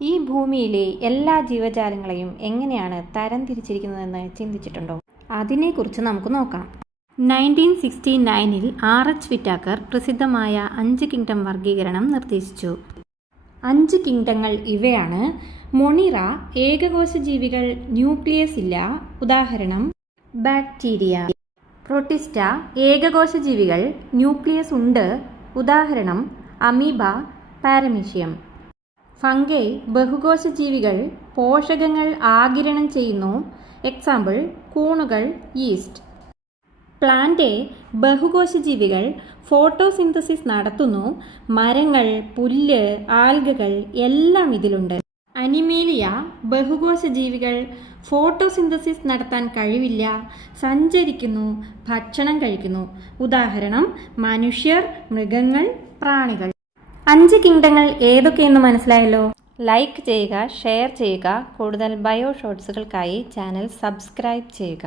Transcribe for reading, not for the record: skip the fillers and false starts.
ഈ ഭൂമിയിലെ എല്ലാ ജീവജാലങ്ങളെയും എങ്ങനെയാണ് തരംതിരിച്ചിരിക്കുന്നതെന്ന് ചിന്തിച്ചിട്ടുണ്ടോ? അതിനെക്കുറിച്ച് നമുക്ക് നോക്കാം. 1969 RH വിറ്റാക്കർ പ്രസിദ്ധമായ 5 കിങ്ഡം വർഗീകരണം നിർദ്ദേശിച്ചു. 5 കിങ്ഡങ്ങൾ ഇവയാണ്: മൊണിറ ഏകകോശ ജീവികൾ, ന്യൂക്ലിയസ് ഇല്ല, ഉദാഹരണം ബാക്ടീരിയ. പ്രോട്ടിസ്റ്റ ഏകകോശ ജീവികൾ, ന്യൂക്ലിയസ് ഉണ്ട്, ഉദാഹരണം അമീബ, പാരമീഷ്യം. ഫംഗൈ ബഹുകോശ ജീവികൾ, പോഷകങ്ങൾ ആഗിരണം ചെയ്യുന്നു, എക്സാമ്പിൾ കൂണുകൾ, ഈസ്റ്റ്. പ്ലാന്റ് ബഹുകോശ ജീവികൾ, ഫോട്ടോസിന്തസിസ് നടത്തുന്നു, മരങ്ങൾ, പുല്ല്, ആൽഗകൾ എല്ലാം ഇതിലുണ്ട്. അനിമേലിയ ബഹുകോശ ജീവികൾ, ഫോട്ടോസിന്തസിസ് നടത്താൻ കഴിവില്ല, സഞ്ചരിക്കുന്നു, ഭക്ഷണം കഴിക്കുന്നു, ഉദാഹരണം മനുഷ്യർ, മൃഗങ്ങൾ, പ്രാണികൾ. 5 കിങ്ഡങ്ങൾ ഏതൊക്കെയെന്ന് മനസ്സിലായല്ലോ. ലൈക്ക് ചെയ്യുക, ഷെയർ ചെയ്യുക. കൂടുതൽ ബയോ ഷോർട്സുകൾക്കായി ചാനൽ സബ്സ്ക്രൈബ് ചെയ്യുക.